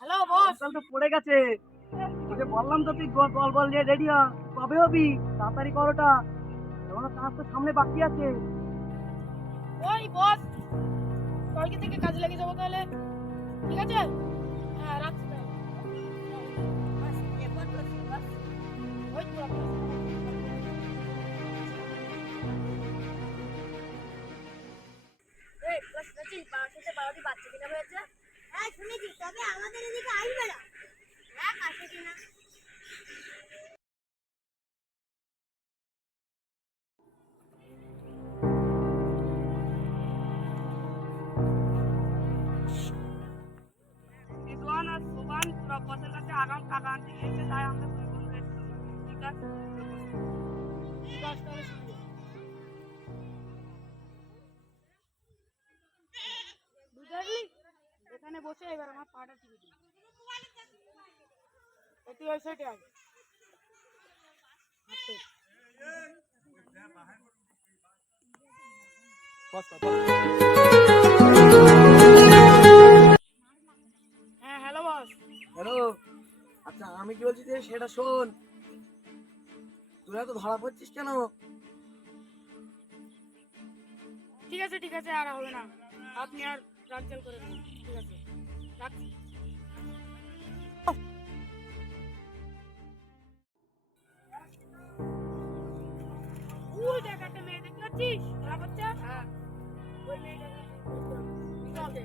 Hello boss, কাল তো পড়ে গেছে। তোকে বললাম তো তুই বল বল নিয়ে রেডি হ। কবে হবি? তাড়াতাড়ি করোটা, এখনো কাজ তো সামনে বাকি আছে। ওই বস, কালকে থেকে কাজে লেগে যাবো তাহলে। ঠিক আছে, হ্যাঁ রাখছি তাহলে। ওই তো রাখছি। এই ক্লাস নাচি পাশেতে 12টি বাচ্চা কিনা হয়েছে। হ্যাঁ শুনেছি, তবে আমাদের এদিকে আসবে না। হ্যাঁ আসে কিনা। রিজওয়ান আর সুবান তোরা বসের কাছে আগাম টাকা আনতে গিয়েছে, তাই আমরা দুই বোন রেস্ট করলাম। ঠিক আছে, ঠিক আছে তাহলে শুনবো। বুঝলি, এখানে বসে এবার আমার পাটা টিপে দিই। এটি ওই সাইডে আগে হাঁটতে। হ্যাঁ হ্যালো বস। হ্যালো। আচ্ছা আমি কি বলছি যে সেটা শোন, তোরা তো ধরা পড়ছিস কেন? ঠিক আছে আর হবে না, আপনি আর রাজ্জাল করে দিন। ঠিক আছে রাখছি। ওই দেখ একটা মেয়ে দেখতে পাচ্ছিস, ধরা বাচ্চা। হ্যাঁ ওই মেয়েটা ঠিক আছে।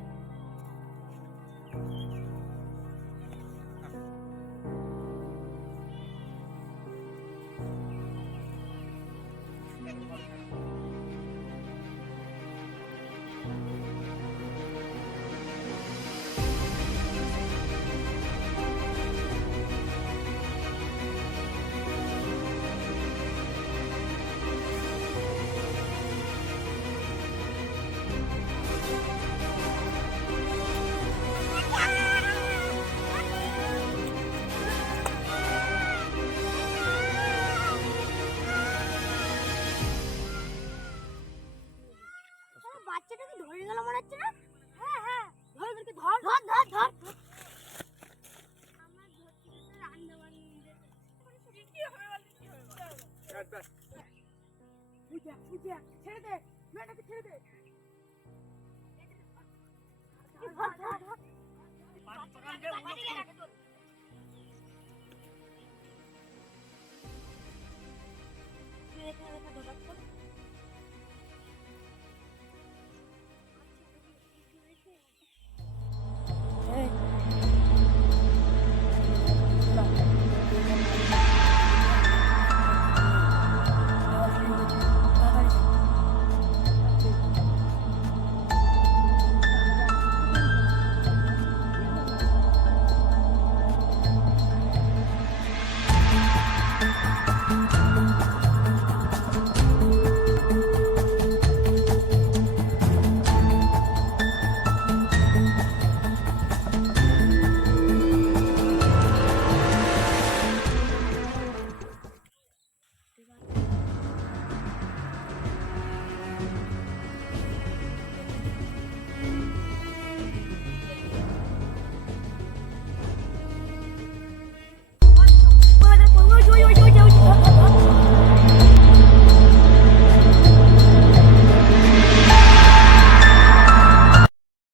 বাচ্চাটাকে ধরে গেল মনে হচ্ছে না? হ্যাঁ হ্যাঁ, ধর ওদেরকে, ধর ধর ধর ধর। আমার ধরতে গেলে রান্নাবান্না কি হবে বল, কি হবে বল। বুঝা ছেড়ে দে, মেয়েটাকে ছেড়ে দে। ধর ধর ধর। বাচ্চাটাকে রাখে তোর। তুই এখানে রেখে দৌড়াচ্ছ।